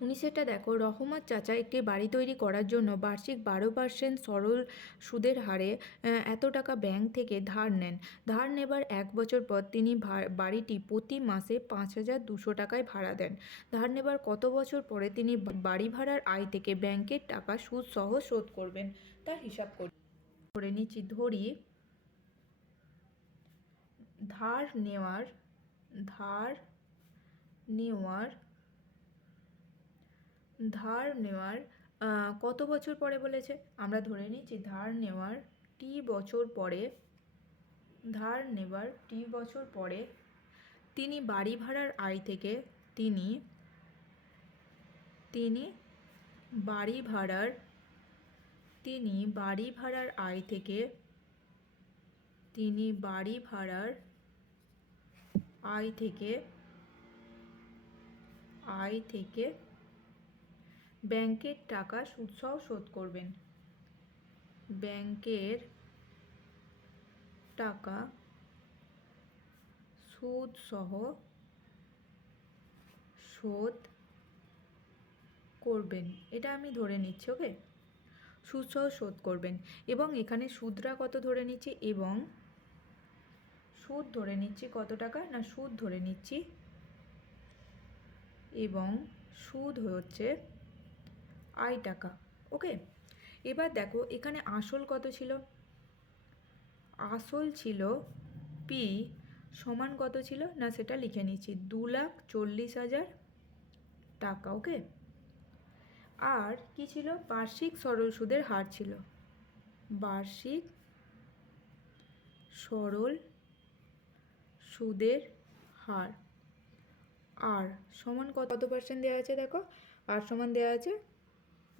উনিশেরটা দেখো, রহমত চাচা একটি বাড়ি তৈরি করার জন্য বার্ষিক বারো পার্সেন্ট সরল সুদের হারে এত টাকা ব্যাংক থেকে ধার নেন। ধার নেবার এক বছর পর তিনি বাড়িটি প্রতি মাসে পাঁচ হাজার দুশো টাকায় ভাড়া দেন। ধার নেবার কত বছর পরে তিনি বাড়ি ভাড়ার আয় থেকে ব্যাংকের টাকা সুদ সহ শোধ করবেন তার হিসাব করি, করে নিচ্ছি। ধরি, ধার নেওয়ার ধার নেওয়ার ধার নেওয়ার কত বছর পরে বলেছে? আমরা ধরে নিচ্ছি ধার নেওয়ার টি বছর পরে, ধার নেবার টি বছর পরে তিনি বাড়ি ভাড়ার আয় থেকে তিনি তিনি বাড়ি ভাড়ার, তিনি বাড়ি ভাড়ার আয় থেকে তিনি বাড়ি ভাড়ার আয় থেকে আয় থেকে ব্যাংকের টাকা সুদসহ শোধ করবেন। ব্যাংকের টাকা সুদসহ শোধ করবেন। এটা আমি ধরে নিচ্ছি, ওকে? সুদসহ শোধ করবেন। এবং এখানে সুদরা কত ধরে নিচ্ছি? এবং সুদ ধরে নিচ্ছি কত টাকা? না, সুদ ধরে নিচ্ছি। এবং সুদ হচ্ছে আয় টাকা ওকে এবার দেখো, এখানে আসল কত ছিল? আসল ছিল পি সমান কত ছিল? না, সেটা লিখে নিচ্ছি, দু লাখ চল্লিশ হাজার টাকা ওকে আর কি ছিল? বার্ষিক সরল সুদের হার ছিল। বার্ষিক সরল সুদের হার। আর সমান কত পার্সেন্ট দেওয়া আছে দেখো? আর সমান দেওয়া আছে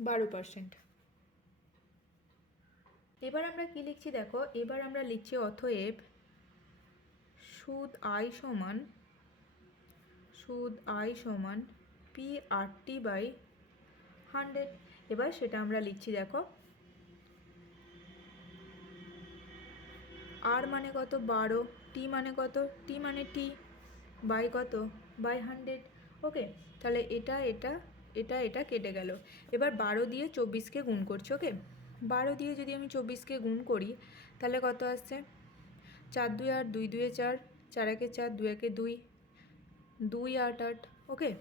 বারো পার্সেন্ট এবার আমরা কি লিখছি দেখো? এবার আমরা লিখছি অথয়েব সুদ আয় সমান, সুদ আয় সমান P R T by hundred. এবার সেটা আমরা লিখছি দেখো। আর মানে কত? বারো। টি মানে কত? টি মানে টি বাই কত? By hundred. ওকে, তাহলে এটা এটা এটা এটা কেটে গেল। এবার বারো দিয়ে চব্বিশকে গুণ করছি, ওকে? বারো দিয়ে যদি আমি চব্বিশকে গুণ করি, তাহলে কত আসছে? চার দুই আট, দুই দুয়ে চার চার একে চার, দুই একে দুই দুই আট আট, ওকে?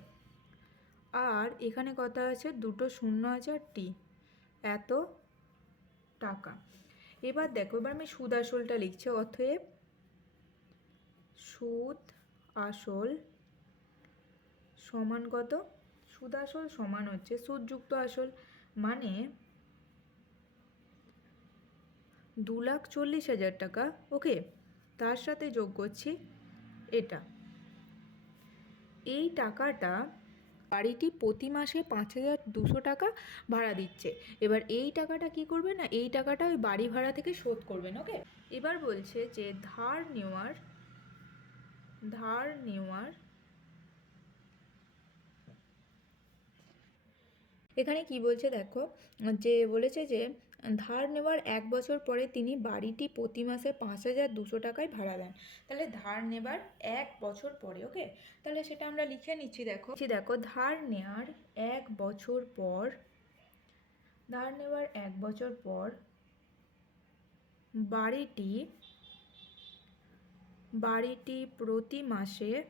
আর এখানে কত আছে? দুটো শূন্য আছে আর টি। এত টাকা। এবার দেখো, এবার আমি সুদ আসলটা লিখছি, অতএব সুদ আসল সমান কত? সুদ আসল, সমান হচ্ছে সুদযুক্ত আসল। মানে দু লাখ চল্লিশ হাজার টাকা। ওকে, তার সাথে যোগ করছি এটা। এই টাকাটা বাড়িটি প্রতি মাসে পাঁচ হাজার দুশো টাকা ভাড়া দিচ্ছে। এবার এই টাকাটা কি করবে না? এই টাকাটা ওই বাড়ি ভাড়া থেকে শোধ করবেন ওকে? এবার বলছে যে ধার নেওয়ার ধার নেওয়ার এখানে কি বলছে দেখো? যে বলেছে যে, ধার নেওয়ার এক বছর পরে তিনি বাড়িটি প্রতি মাসে পাঁচ হাজার দুশো টাকায় ভাড়া দেন। তাহলে ধার নেবার এক বছর পরে, ওকে? তাহলে সেটা আমরা লিখে নিচ্ছি, দেখো। দেখো, ধার নেওয়ার এক বছর পর, ধার নেওয়ার এক বছর পর বাড়িটি বাড়িটি প্রতি মাসে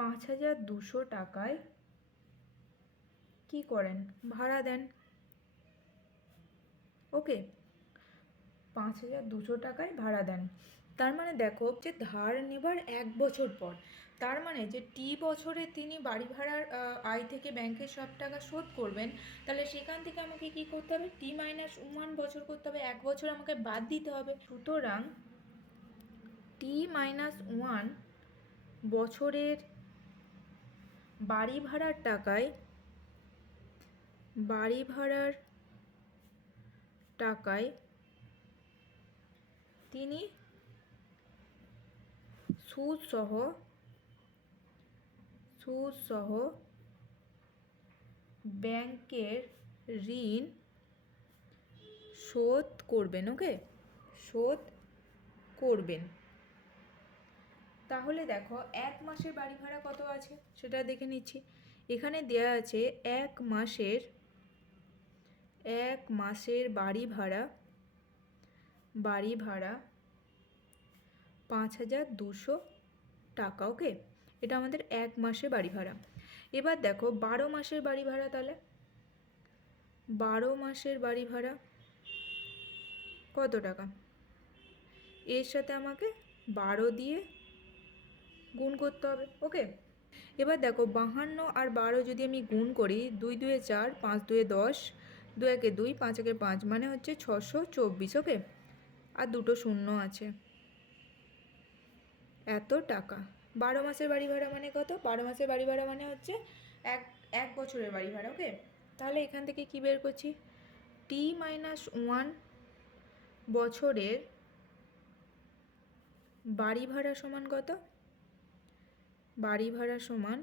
পাঁচ হাজার দুশো টাকায় কি করেন? ভাড়া দেন। ওকে, পাঁচ হাজার দুশো টাকায় ভাড়া দেন। তার মানে দেখো যে ধার নেবার এক বছর পর, তার মানে যে টি বছরে তিনি বাড়ি ভাড়ার আয় থেকে ব্যাংকের সব টাকা শোধ করবেন, তাহলে সেখান থেকে আমাকে কি করতে হবে? টি মাইনাস ওয়ান বছর করতে হবে, এক বছর আমাকে বাদ দিতে হবে। সুতরাং টি মাইনাস ওয়ান বছরের বাড়ি ভাড়ার টাকায়, বাড়ি ভাড়ার টাকায় তিনি সুদসহ সুদসহ ব্যাংকের ঋণ শোধ করবেন, ওকে? শোধ করবেন। তাহলে দেখো এক মাসের বাড়ি ভাড়া কত আছে? সেটা দেখে নিচ্ছি। এখানে দেয়া আছে এক মাসের এক মাসের বাড়ি ভাড়া বাড়ি ভাড়া পাঁচ হাজার দুশো টাকা, ওকে? এটা আমাদের এক মাসের বাড়ি ভাড়া। এবার দেখো বারো মাসের বাড়ি ভাড়া তাহলে? বারো মাসের বাড়ি ভাড়া কত টাকা? এর সাথে আমাকে বারো দিয়ে গুণ করতে হবে ওকে এবার দেখো বাহান্ন আর বারো যদি আমি গুণ করি, দুই দুয়ে চার, পাঁচ দুয়ে দশ, দু একে দুই, পাঁচ একে পাঁচ মানে হচ্ছে ছশো চব্বিশ ওকে আর দুটো শূন্য আছে। এত টাকা। বারো মাসের বাড়ি ভাড়া মানে কত? বারো মাসের বাড়ি ভাড়া মানে হচ্ছে এক এক বছরের বাড়ি ভাড়া ওকে তাহলে এখান থেকে কি বের করছি? টি মাইনাস ওয়ান বছরের বাড়ি ভাড়া সমান কত? বাড়ি ভাড়া সমান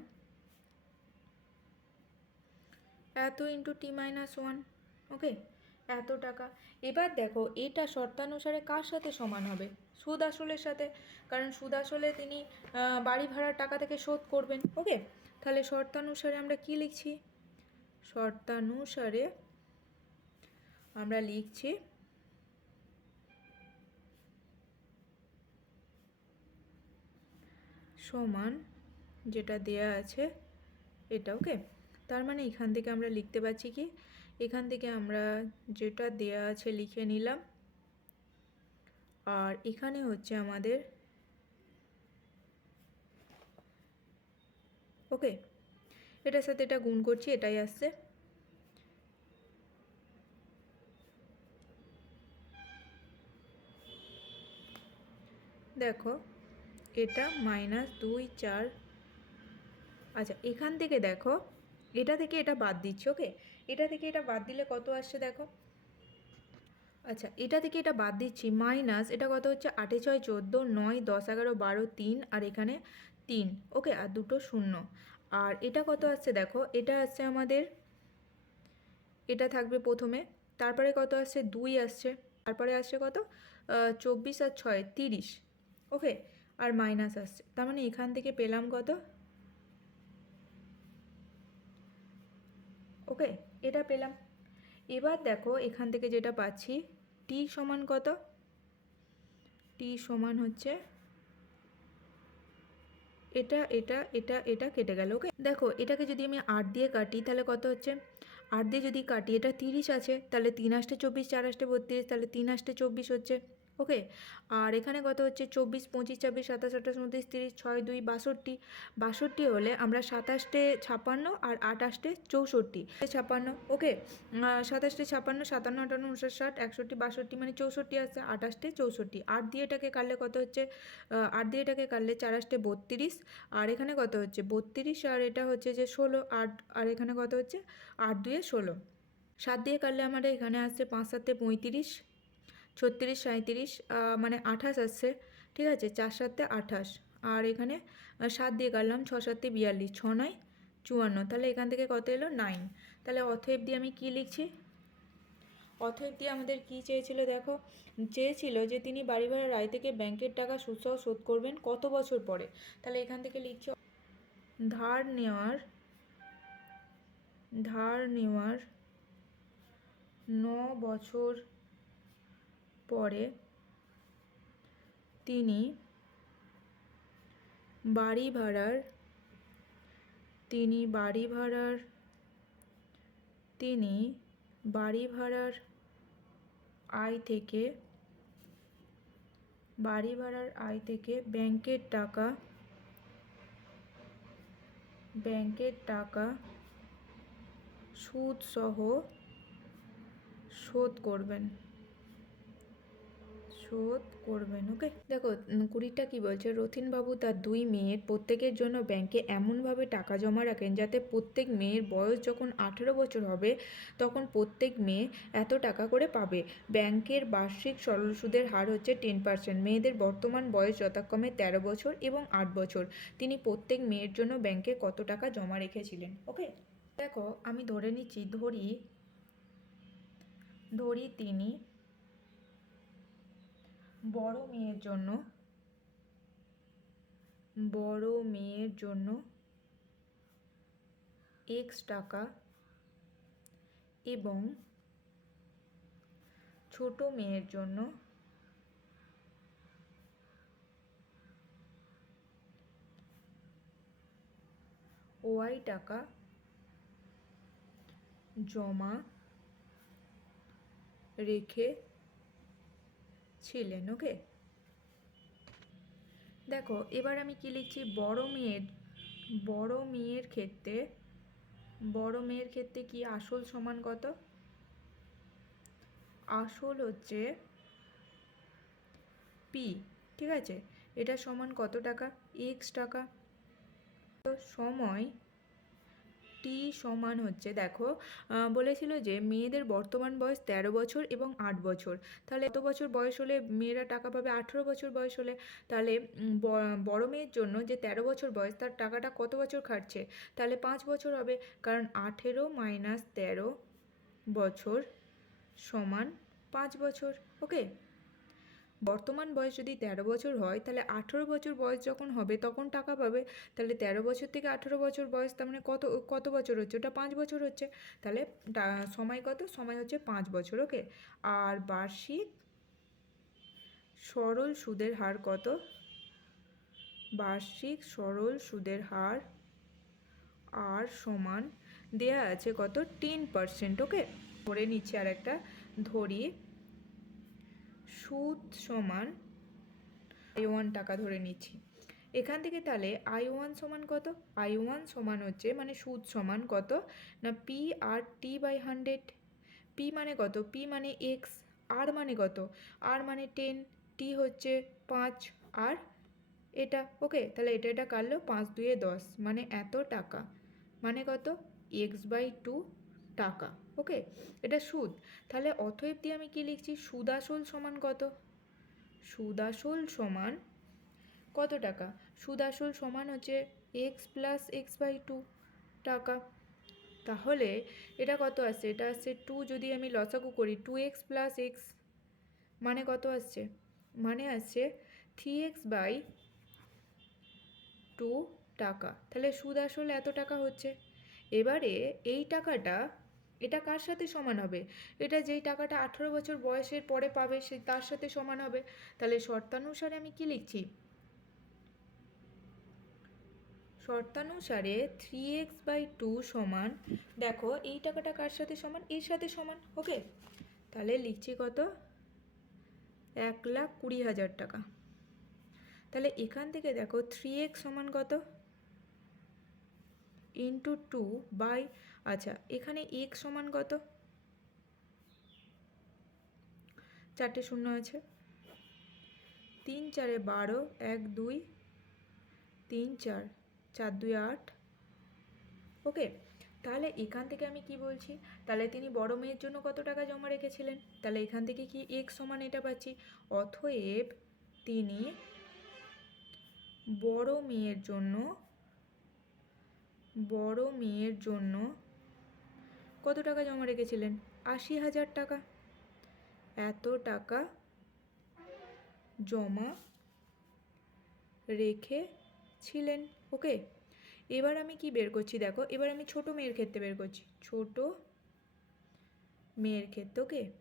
এত into T minus one okay এত টাকা। এবার দেখো, এটা শর্তানুসারে কার সাথে সমান হবে? সুদ আসলের সাথে, কারণ সুদ আসলে তিনি বাড়ি ভাড়ার টাকা থেকে শোধ করবেন ওকে তাহলে শর্তানুসারে আমরা কি লিখছি? শর্তানুসারে আমরা লিখছি সমান যেটা দেয়া আছে, এটা ওকে তার মানে এখান থেকে আমরা লিখতে পারছি কি? এখান থেকে আমরা যেটা দেয়া আছে লিখে নিলাম। আর এখানে হচ্ছে আমাদের ওকে এটার সাথে এটা গুণ করছি, এটাই আসছে। দেখো, এটা মাইনাস দুই, চার আচ্ছা এখান থেকে দেখো, এটা থেকে এটা বাদ দিচ্ছি, ওকে? এটা থেকে এটা বাদ দিলে কত আসছে দেখো? আচ্ছা এটা থেকে এটা বাদ দিচ্ছি মাইনাস এটা কত হচ্ছে? আটে ছয়, চোদ্দ, নয়, দশ, এগারো, বারো, তিন, আর এখানে তিন, ওকে? আর দুটো শূন্য। আর এটা কত আসছে দেখো? এটা আসছে আমাদের, এটা থাকবে প্রথমে, তারপরে কত আসছে? দুই আসছে, তারপরে আসছে কত? চব্বিশ আর ছয়, তিরিশ, ওকে? আর মাইনাস আসছে, তার মানে এখান থেকে পেলাম কত? ওকে, এটা পেলাম। এবার দেখো এখান থেকে যেটা পাচ্ছি, টি সমান কত? টি সমান হচ্ছে এটা এটা এটা এটা কেটে গেল, ওকে? দেখো, এটাকে যদি আমি আট দিয়ে কাটি, তাহলে কত হচ্ছে? আট দিয়ে যদি কাটি, এটা তিরিশ আছে, তাহলে তিন আষ্টে চব্বিশ, চার আষ্টে বত্রিশ, তাহলে তিন আষ্টে চব্বিশ হচ্ছে। ওকে? আর এখানে কত হচ্ছে? চব্বিশ, পঁচিশ, ছাব্বিশ, সাতাশ, আঠাশ, উনত্রিশ, তিরিশ, ছয়, দুই, বাষট্টি। বাষট্টি হলে আমরা সাতাশটে ছাপান্ন আর আটাশটে চৌষট্টি। ছাপান্ন ওকে? সাতাশটে ছাপান্ন সাতান্ন, আটান্ন, উনষাট, ষাট, একষট্টি, বাষট্টি মানে চৌষট্টি আসছে আটাশটে চৌষট্টি। আট দিয়ে এটাকে কাটলে কত হচ্ছে? আট দিয়ে এটাকে কাটলে চার আষ্টে বত্রিশ। আর এখানে কত হচ্ছে? বত্রিশ, আর এটা হচ্ছে যে ষোলো, আট, আর এখানে কত হচ্ছে? আট দুয়ে ষোলো। সাত দিয়ে কাটলে আমাদের এখানে আসছে পাঁচ, সাতে পঁয়ত্রিশ। ছত্রিশ সাঁত্রিশ মানে আঠাশ আসছে, ঠিক আছে? চার সাতে আঠাশ। আর এখানে সাত দিয়ে কাটলাম, ছ সাতে বিয়াল্লিশ, ছ নয় চুয়ান্ন। তাহলে এখান থেকে কত এলো? নাইন। তাহলে অথেব দিয়ে আমি কি লিখছি? অথেব দিয়ে আমাদের কি চেয়েছিল দেখো? চেয়েছিল যে তিনি বাড়ি ভাড়া রায় থেকে ব্যাংকের টাকা সুদসহ শোধ করবেন কত বছর পরে? তাহলে এখান থেকে লিখছি, ধার নেওয়ার ধার নেওয়ার ন বছর পরে তিনি বাড়ি ভাড়ার, তিনি বাড়ি ভাড়ার, তিনি বাড়ি ভাড়ার আয় থেকে, বাড়ি ভাড়ার আয় থেকে ব্যাংকের টাকা ব্যাংকের টাকা সুদ সহ শোধ করবেন। শোধ করবেন ওকে দেখো কুড়িটা কি বলছে? রথিনবাবু তার দুই মেয়ের প্রত্যেকের জন্য ব্যাংকে এমনভাবে টাকা জমা রাখেন যাতে প্রত্যেক মেয়ের বয়স যখন আঠেরো বছর হবে, তখন প্রত্যেক মেয়ে এত টাকা করে পাবে। ব্যাংকের বার্ষিক সরল সুদের হার হচ্ছে টেন পার্সেন্ট মেয়েদের বর্তমান বয়স যথাক্রমে তেরো বছর এবং আট বছর। তিনি প্রত্যেক মেয়ের জন্য ব্যাংকে কত টাকা জমা রেখেছিলেন ওকে দেখো, আমি ধরে নিচ্ছি, ধরি ধরি তিনি বড় মেয়ের জন্য, বড় মেয়ের জন্য এক্স টাকা এবং ছোট মেয়ের জন্য ওয়াই টাকা জমা রেখে ছিলেন ওকে দেখো, এবার আমি কি লিখছি? বড় মেয়ের বড় মেয়ের ক্ষেত্রে, বড় মেয়ের ক্ষেত্রে কি আসল সমান কত? আসল হচ্ছে পি ঠিক আছে? এটা সমান কত টাকা? এক্স টাকা। তো সময় টি সমান হচ্ছে, দেখো বলেছিল যে মেয়েদের বর্তমান বয়স তেরো বছর এবং আট বছর। তাহলে এত বছর বয়স হলে মেয়েরা টাকা পাবে আঠেরো বছর বয়স হলে। তাহলে বড় মেয়ের জন্য যে তেরো বছর বয়স, তার টাকাটা কত বছর খাটছে? তাহলে পাঁচ বছর হবে, কারণ আঠেরো মাইনাস তেরো বছর সমান পাঁচ বছর, ওকে? বর্তমান বয়স যদি তেরো বছর হয়, তাহলে আঠেরো বছর বয়স যখন হবে, তখন টাকা পাবে। তাহলে তেরো বছর থেকে আঠেরো বছর বয়স, তার মানে কত কত বছর হচ্ছে? ওটা পাঁচ বছর হচ্ছে। তাহলে সময় কত? সময় হচ্ছে পাঁচ বছর, ওকে? আর বার্ষিক সরল সুদের হার কত? বার্ষিক সরল সুদের হার আর সমান দেয়া আছে কত? Ten percent okay? ধরে নিচ্ছি আর একটা ধরি সুদ সমান আই ওয়ান টাকা ধরে নিচ্ছি। এখান থেকে তাহলে আই ওয়ান সমান কত? আই ওয়ান সমান হচ্ছে মানে সুদ সমান কত? না P R T by hundred? P মানে কত? পি মানে এক্স। আর মানে কত? আর মানে টেন। টি হচ্ছে পাঁচ। আর এটা, ওকে, তাহলে এটা এটা কাটলো পাঁচ দুয়ে দশ। মানে এত টাকা। মানে কত? এক্স বাই টু টাকা। ওকে, এটা সুদ। তাহলে অতএব দিয়ে আমি কি লিখছি? সুদাসল সমান কত? সুদাসল সমান কত টাকা? সুদাসল সমান হচ্ছে X plus X by two টাকা। তাহলে এটা কত আসছে? এটা আসছে টু যদি আমি লসাগু করি টু এক্স প্লাস এক্স মানে কত আসছে? মানে আসছে থ্রি এক্স বাই টু টাকা। তাহলে সুদ আসলে এত টাকা হচ্ছে। এবারে এই টাকাটা এটা কার সাথে সমান হবে? এটা যেই টাকাটা আঠেরো বছর বয়সের পরে পাবে, সে তার সাথে সমান হবে। তাহলে শর্তানুসারে আমি কি লিখছি? শর্তানুসারে থ্রি এক্স বাই টু সমান, দেখো এই টাকাটা কার সাথে সমান? এর সাথে সমান, ওকে? তাহলে লিখছি কত? এক লাখ কুড়ি হাজার টাকা। তাহলে এখান থেকে দেখো থ্রি এক্স সমান কত? ইন্টু টু বাই আচ্ছা এখানে এক্স সমান কত? চারটে শূন্য আছে। তিন চারে বারো, এক, দুই, তিন, চার চার, দুই, আট। ওকে, তাহলে এখান থেকে আমি কি বলছি? তাহলে তিনি বড় মেয়ের জন্য কত টাকা জমা রেখেছিলেন? তাহলে এখান থেকে কি এক সমান এটা পাচ্ছি? অথএব তিনি বড় মেয়ের জন্য, বড় মেয়ের জন্য কত টাকা জমা রেখেছিলেন? আশি হাজার টাকা। এত টাকা জমা রেখেছিলেন। ওকে, এবার আমি কি বের করছি দেখো? এবার আমি ছোট মেয়ের ক্ষেত্রে বের করছি। ছোট মেয়ের ক্ষেত্রে, ওকে?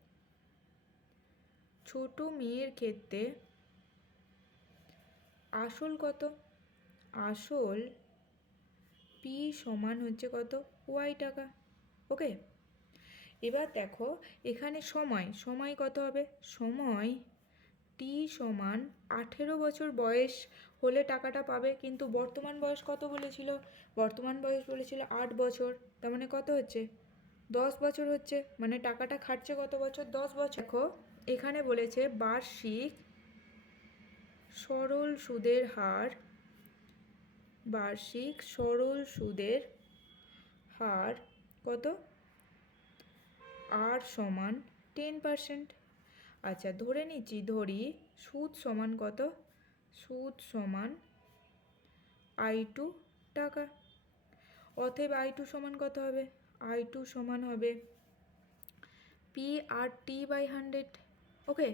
ছোট মেয়ের ক্ষেত্রে আসল কত? আসল পি সমান হচ্ছে কত? ওয়াই টাকা। ওকে? এবার দেখো, এখানে সময়। সময় কত হবে? সময় টি সমান আঠেরো বছর বয়স হলে টাকাটা পাবে, কিন্তু বর্তমান বয়স কত বলেছিল? বর্তমান বয়স বলেছিল আট বছর। তার মানে কত হচ্ছে? দশ বছর হচ্ছে। মানে টাকাটা খাটছে কত বছর? দশ বছর। দেখো, এখানে বলেছে বার্ষিক সরল সুদের হার, বার্ষিক সরল সুদের হার কত? আর সমান টেন পার্সেন্ট আচ্ছা ধরে নিচ্ছি, ধরি সুদ সমান কত? সুদ সমান আই টু টাকা। অতএব আই টু সমান কত হবে? আই টু সমান হবে P R T by hundred okay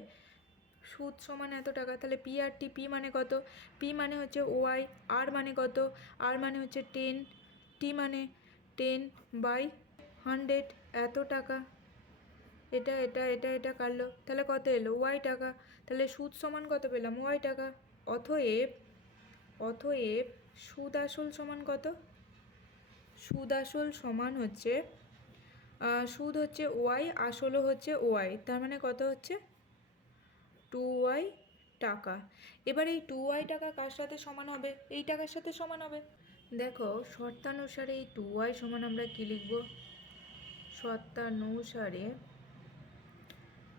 সুদ সমান এত টাকা, তাহলে পি আর টি পি মানে কত? পি মানে হচ্ছে ওয়াই আর মানে কত? আর মানে হচ্ছে টেন টি মানে টেন বাই হান্ড্রেড, এত টাকা। এটা এটা এটা এটা কাটলো তাহলে কত এলো? ওয়াই টাকা। তাহলে সুদ সমান কত পেলাম? ওয়াই টাকা। অথএব অথএব সুদ আসল সমান কত? সুদ আসল সমান হচ্ছে সুদ হচ্ছে ওয়াই, আসলও হচ্ছে ওয়াই। তার মানে কত হচ্ছে? টু ওয়াই টাকা। এবার এই টু ওয়াই টাকা কার সাথে সমান হবে? এই টাকার সাথে সমান হবে। দেখো, শর্তানুসারে এই টু ওয়াই সমান আমরা কী লিখব? শর্তানুসারে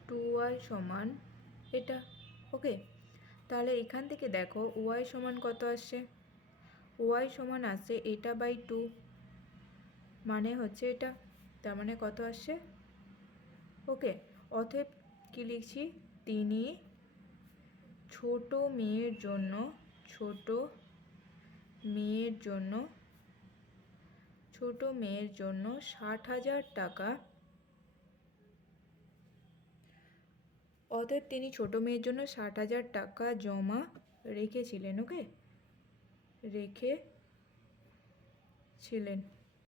টু ওয়াই সমান এটা, ওকে? তাহলে এখান থেকে দেখো, ওয়াই সমান কত আসছে? ওয়াই সমান আসছে এটা বাই টু মানে হচ্ছে এটা, তার মানে কত আসছে? ওকে, অতএব কী লিখছি? তিনি ছোট মেয়ের জন্য, ছোট মেয়ের জন্য ছোট মেয়ের জন্য ষাট হাজার টাকা। অতএব তিনি ছোট মেয়ের জন্য ষাট হাজার টাকা জমা রেখেছিলেন, ওকে? রেখেছিলেন।